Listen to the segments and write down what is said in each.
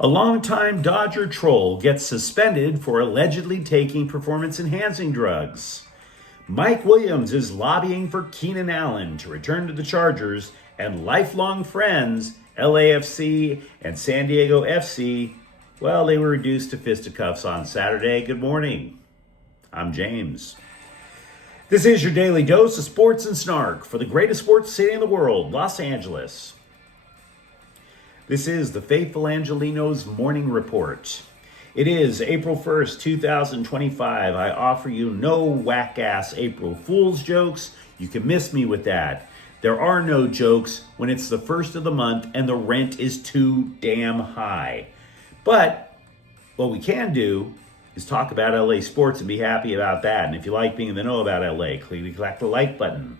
A longtime Dodger troll gets suspended for allegedly taking performance-enhancing drugs. Mike Williams is lobbying for Keenan Allen to return to the Chargers, and lifelong friends, LAFC and San Diego FC, well, they were reduced to fisticuffs on Saturday. Good morning. I'm James. This is your daily dose of sports and snark for the greatest sports city in the world, Los Angeles. This is the Faithful Angelenos Morning Report. It is April 1st, 2025. I offer you no whack-ass April Fool's jokes. You can miss me with that. There are no jokes when it's the first of the month and the rent is too damn high. But what we can do is talk about LA sports and be happy about that. And if you like being in the know about LA, clickety-clack the like button.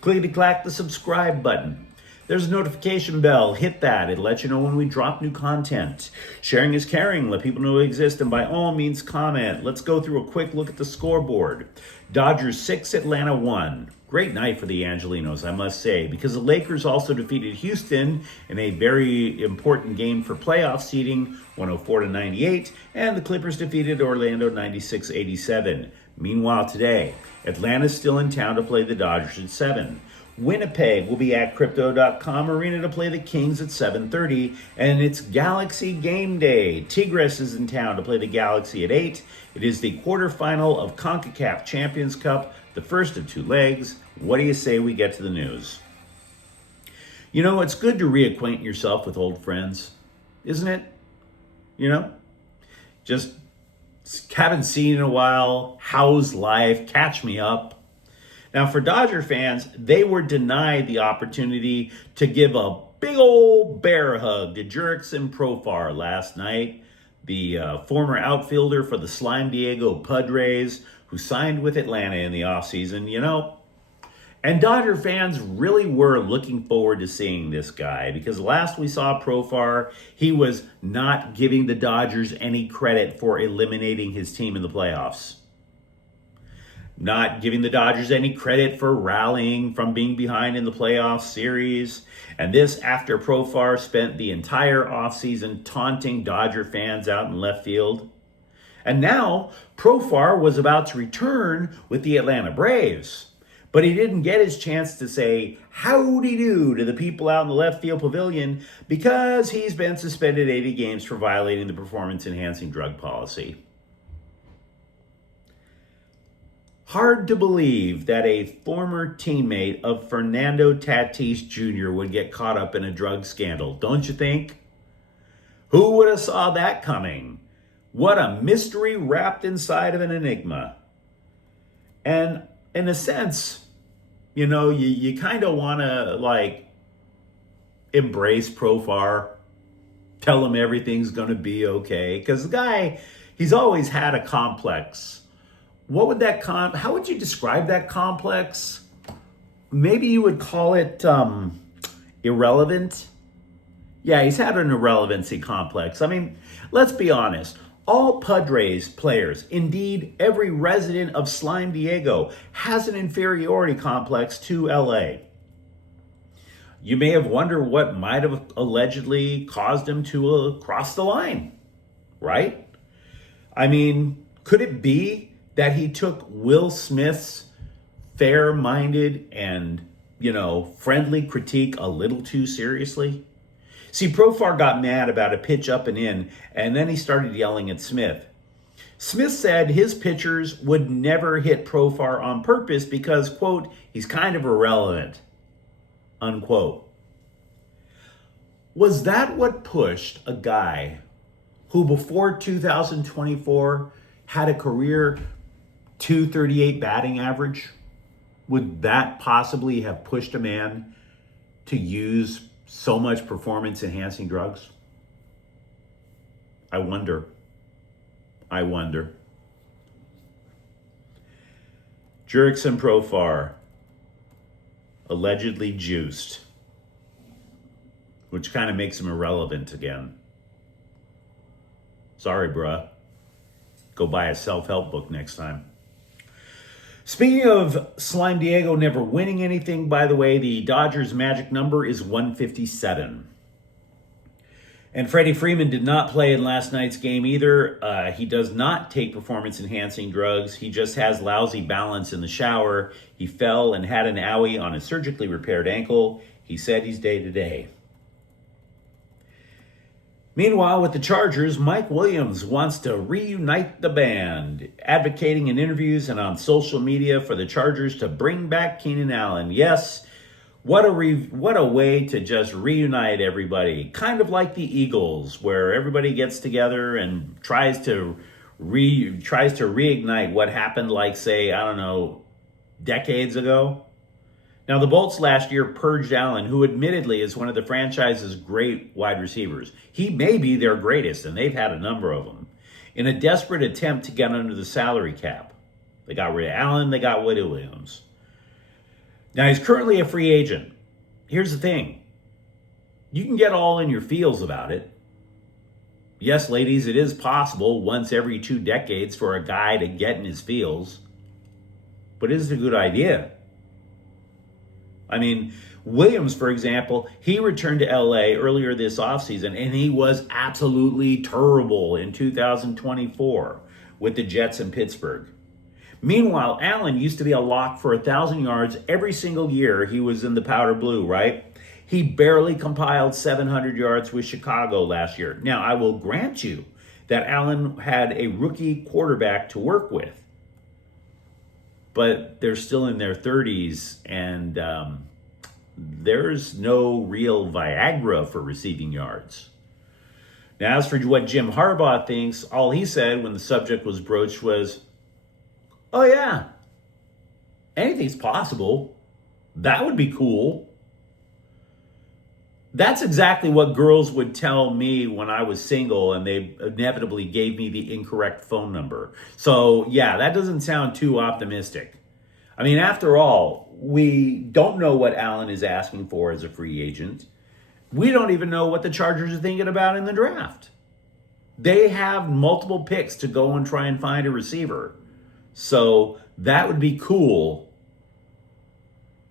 Clickety-clack the subscribe button. There's a notification bell. Hit that. It'll let you know when we drop new content. Sharing is caring. Let people know we exist. And by all means, comment. Let's go through a quick look at the scoreboard. Dodgers 6, Atlanta 1. Great night for the Angelenos, I must say, because the Lakers also defeated Houston in a very important game for playoff seeding, 104-98, and the Clippers defeated Orlando 96-87. Meanwhile, today, Atlanta's still in town to play the Dodgers at 7. Winnipeg will be at Crypto.com Arena to play the Kings at 7:30, and it's Galaxy Game Day. Tigres is in town to play the Galaxy at 8. It is the quarterfinal of CONCACAF Champions Cup, the first of two legs. What do you say we get to the news? You know, it's good to reacquaint yourself with old friends, isn't it? You know, just haven't seen in a while. How's life? Catch me up. Now, for Dodger fans, they were denied the opportunity to give a big old bear hug to Jurikson Profar last night, the former outfielder for the Slime Diego Padres, who signed with Atlanta in the offseason, you know. And Dodger fans really were looking forward to seeing this guy, because last we saw Profar, he was not giving the Dodgers any credit for eliminating his team in the playoffs. Not giving the Dodgers any credit for rallying from being behind in the playoff series. And this after Profar spent the entire offseason taunting Dodger fans out in left field. And now Profar was about to return with the Atlanta Braves. But he didn't get his chance to say howdy-do to the people out in the left field pavilion because he's been suspended 80 games for violating the performance-enhancing drug policy. Hard to believe that a former teammate of Fernando Tatis Jr. would get caught up in a drug scandal, don't you think? Who would have saw that coming? What a mystery wrapped inside of an enigma. And in a sense, you know, you kind of want to embrace Profar, tell him everything's going to be okay. Because the guy, he's always had a complex. What would how would you describe that complex? Maybe you would call it irrelevant. Yeah, he's had an irrelevancy complex. I mean, let's be honest. All Padres players, indeed every resident of Slime Diego, has an inferiority complex to LA. You may have wondered what might have allegedly caused him to cross the line, right? I mean, could it be that he took Will Smith's fair-minded and, friendly critique a little too seriously? See, Profar got mad about a pitch up and in, and then he started yelling at Smith. Smith said his pitchers would never hit Profar on purpose because, quote, he's kind of irrelevant, unquote. Was that what pushed a guy who before 2024 had a career 238 batting average? Would that possibly have pushed a man to use so much performance-enhancing drugs? I wonder. Jurikson Profar, allegedly juiced, which kind of makes him irrelevant again. Sorry, bruh. Go buy a self-help book next time. Speaking of Slime Diego never winning anything, by the way, the Dodgers' magic number is 157. And Freddie Freeman did not play in last night's game either. He does not take performance-enhancing drugs. He just has lousy balance in the shower. He fell and had an owie on a surgically repaired ankle. He said he's day-to-day. Meanwhile, with the Chargers, Mike Williams wants to reunite the band, advocating in interviews and on social media for the Chargers to bring back Keenan Allen. Yes, what a way to just reunite everybody. Kind of like the Eagles, where everybody gets together and tries to reignite what happened, like, say, I don't know, decades ago. Now, the Bolts last year purged Allen, who admittedly is one of the franchise's great wide receivers. He may be their greatest, and they've had a number of them, in a desperate attempt to get under the salary cap. They got rid of Allen, they got rid of Williams. Now, he's currently a free agent. Here's the thing. You can get all in your feels about it. Yes, ladies, it is possible once every 2 decades for a guy to get in his feels. But is it a good idea? I mean, Williams, for example, he returned to LA earlier this offseason, and he was absolutely terrible in 2024 with the Jets in Pittsburgh. Meanwhile, Allen used to be a lock for 1,000 yards every single year he was in the powder blue, right? He barely compiled 700 yards with Chicago last year. Now, I will grant you that Allen had a rookie quarterback to work with, but they're still in their 30s, and there's no real Viagra for receiving yards. Now, as for what Jim Harbaugh thinks, all he said when the subject was broached was, "Oh yeah, anything's possible. That would be cool." That's exactly what girls would tell me when I was single and they inevitably gave me the incorrect phone number. So yeah, that doesn't sound too optimistic. I mean, after all, we don't know what Allen is asking for as a free agent. We don't even know what the Chargers are thinking about in the draft. They have multiple picks to go and try and find a receiver. So that would be cool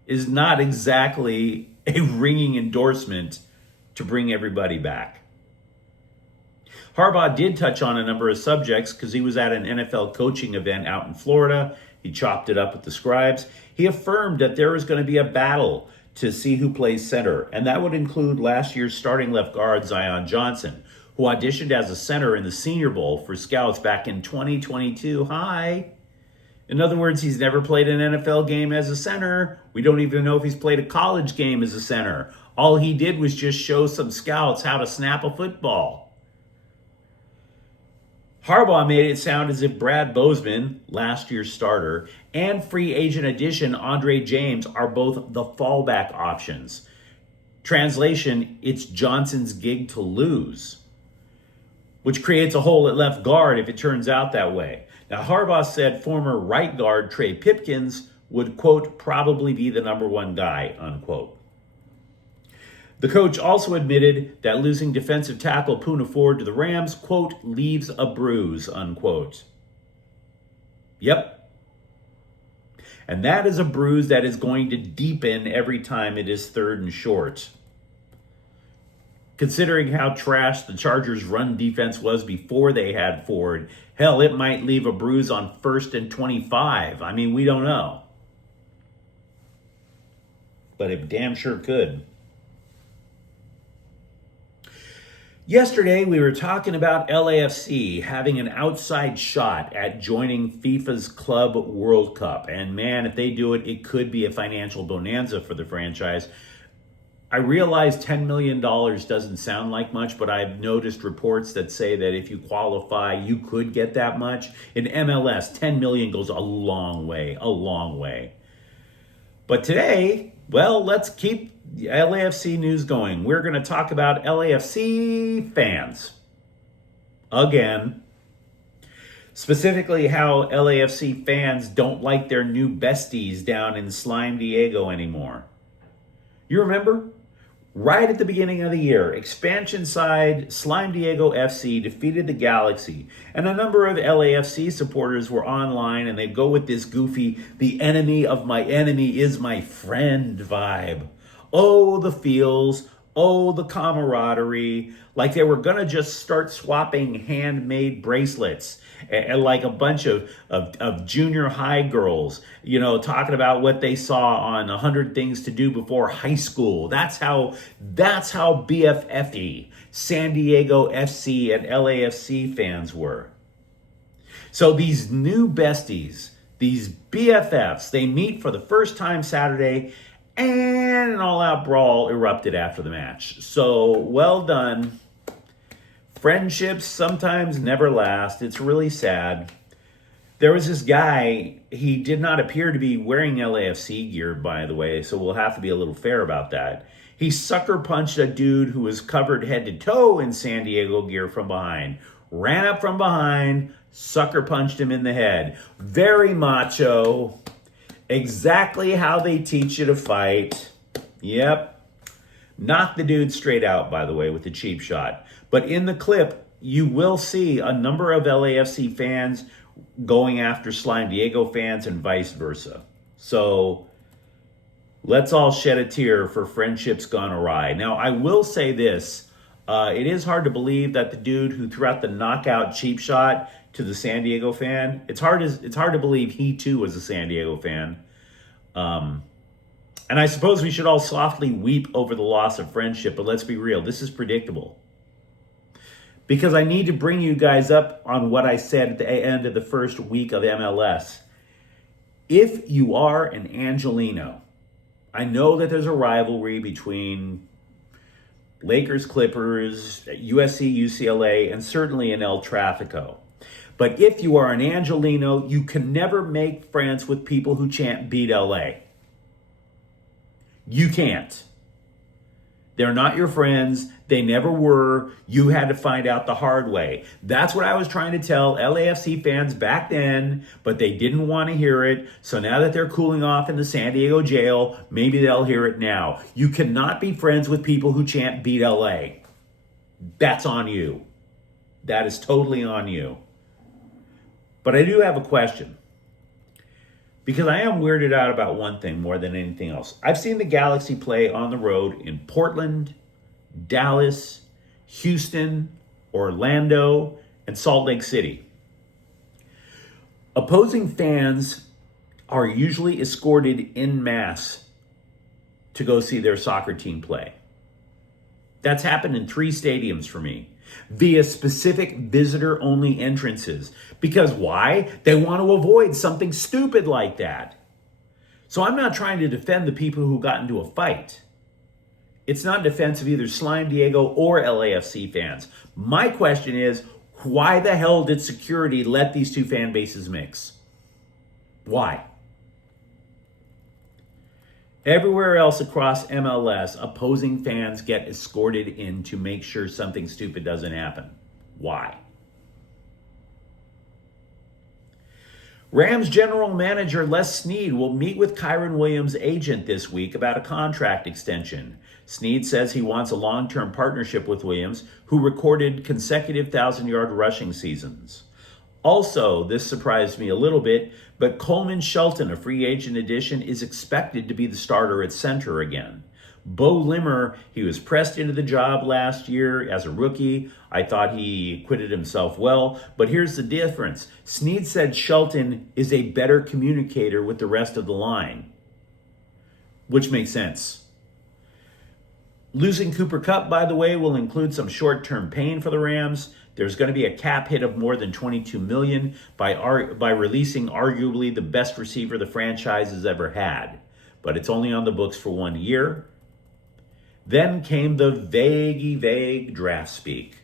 is not exactly a ringing endorsement to bring everybody back. Harbaugh did touch on a number of subjects because he was at an NFL coaching event out in Florida. He chopped it up with the scribes. He affirmed that there is going to be a battle to see who plays center, and that would include last year's starting left guard Zion Johnson, who auditioned as a center in the Senior Bowl for scouts back in 2022. Hi. In other words, he's never played an NFL game as a center. We don't even know if he's played a college game as a center. All he did was just show some scouts how to snap a football. Harbaugh made it sound as if Brad Bozeman, last year's starter, and free agent addition Andre James are both the fallback options. Translation, it's Johnson's gig to lose, which creates a hole at left guard if it turns out that way. Now, Harbaugh said former right guard Trey Pipkins would, quote, probably be the number 1 guy, unquote. The coach also admitted that losing defensive tackle Poona Ford to the Rams, quote, leaves a bruise, unquote. Yep. And that is a bruise that is going to deepen every time it is 3rd and short. Considering how trash the Chargers' run defense was before they had Ford, hell, it might leave a bruise on 1st and 25. I mean, we don't know. But it damn sure could. Yesterday, we were talking about LAFC having an outside shot at joining FIFA's Club World Cup. And man, if they do it, it could be a financial bonanza for the franchise. I realize $10 million doesn't sound like much, but I've noticed reports that say that if you qualify, you could get that much. In MLS, $10 million goes a long way, a long way. But today, well, let's keep LAFC news going. We're going to talk about LAFC fans. Again. Specifically how LAFC fans don't like their new besties down in Slime Diego anymore. You remember? Right at the beginning of the year, expansion side Slime Diego FC defeated the Galaxy, and a number of LAFC supporters were online, and they go with this goofy, the enemy of my enemy is my friend vibe. Oh, the feels. Oh, the camaraderie. Like they were going to just start swapping handmade bracelets. And like a bunch of junior high girls, talking about what they saw on 100 Things to Do Before High School. That's how BFFy San Diego FC and LAFC fans were. So these new besties, these BFFs, they meet for the first time Saturday, and an all-out brawl erupted after the match. So, well done. Friendships sometimes never last. It's really sad. There was this guy, he did not appear to be wearing LAFC gear, by the way, so we'll have to be a little fair about that. He sucker punched a dude who was covered head to toe in San Diego gear from behind. Ran up from behind, sucker punched him in the head. Very macho. Exactly how they teach you to fight. Yep. Knocked the dude straight out, by the way, with the cheap shot. But in the clip, you will see a number of LAFC fans going after Slime Diego fans and vice versa. So let's all shed a tear for friendships gone awry. Now, I will say this. It is hard to believe that the dude who threw out the knockout cheap shot to the San Diego fan, it's hard to believe he too was a San Diego fan. And I suppose we should all softly weep over the loss of friendship, but let's be real, this is predictable. Because I need to bring you guys up on what I said at the end of the first week of MLS. If you are an Angeleno, I know that there's a rivalry between Lakers, Clippers, USC, UCLA, and certainly in El Tráfico. But if you are an Angeleno, you can never make friends with people who chant beat LA. You can't. They're not your friends. They never were. You had to find out the hard way. That's what I was trying to tell LAFC fans back then, but they didn't want to hear it. So now that they're cooling off in the San Diego jail, maybe they'll hear it now. You cannot be friends with people who chant beat LA. That's on you. That is totally on you. But I do have a question. Because I am weirded out about one thing more than anything else. I've seen the Galaxy play on the road in Portland, Dallas, Houston, Orlando, and Salt Lake City. Opposing fans are usually escorted en masse to go see their soccer team play. That's happened in 3 stadiums for me, via specific visitor-only entrances. Because why? They want to avoid something stupid like that. So I'm not trying to defend the people who got into a fight. It's not defense of either Slime Diego or LAFC fans. My question is, why the hell did security let these two fan bases mix? Why? Everywhere else across MLS, opposing fans get escorted in to make sure something stupid doesn't happen. Why? Rams general manager Les Snead will meet with Kyron Williams' agent this week about a contract extension. Snead says he wants a long-term partnership with Williams, who recorded consecutive 1,000-yard rushing seasons. Also, this surprised me a little bit, but Coleman Shelton, a free agent addition, is expected to be the starter at center again. Bo Limmer, he was pressed into the job last year as a rookie. I thought he acquitted himself well, but here's the difference. Snead said Shelton is a better communicator with the rest of the line, which makes sense. Losing Cooper Kupp, by the way, will include some short-term pain for the Rams. There's going to be a cap hit of more than $22 million by releasing arguably the best receiver the franchise has ever had. But it's only on the books for 1 year. Then came the vague draft speak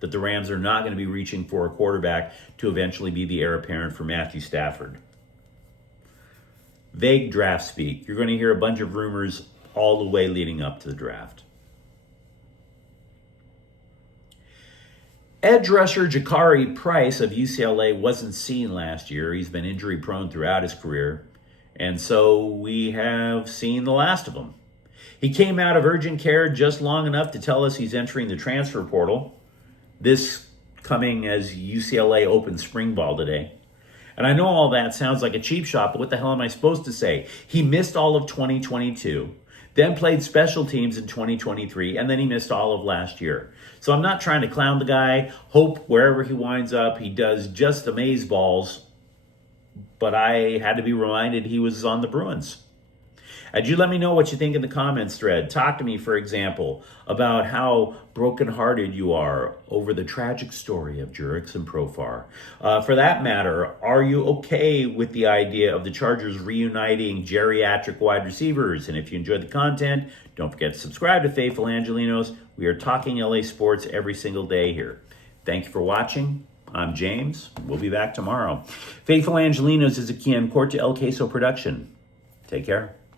that the Rams are not going to be reaching for a quarterback to eventually be the heir apparent for Matthew Stafford. Vague draft speak. You're going to hear a bunch of rumors all the way leading up to the draft. Edge rusher Ja'Carri Price of UCLA wasn't seen last year. He's been injury prone throughout his career, and so we have seen the last of him. He came out of urgent care just long enough to tell us he's entering the transfer portal. This coming as UCLA opens spring ball today. And I know all that sounds like a cheap shot, but what the hell am I supposed to say? He missed all of 2022. then played special teams in 2023, and then he missed all of last year. So I'm not trying to clown the guy. Hope wherever he winds up, he does just amaze balls. But I had to be reminded he was on the Bruins. And you let me know what you think in the comments thread. Talk to me, for example, about how brokenhearted you are over the tragic story of Jurikson Profar. For that matter, are you okay with the idea of the Chargers reuniting geriatric wide receivers? And if you enjoyed the content, don't forget to subscribe to Faithful Angelenos. We are talking LA sports every single day here. Thank you for watching. I'm James. We'll be back tomorrow. Faithful Angelenos is a Keenan Corte El Queso production. Take care.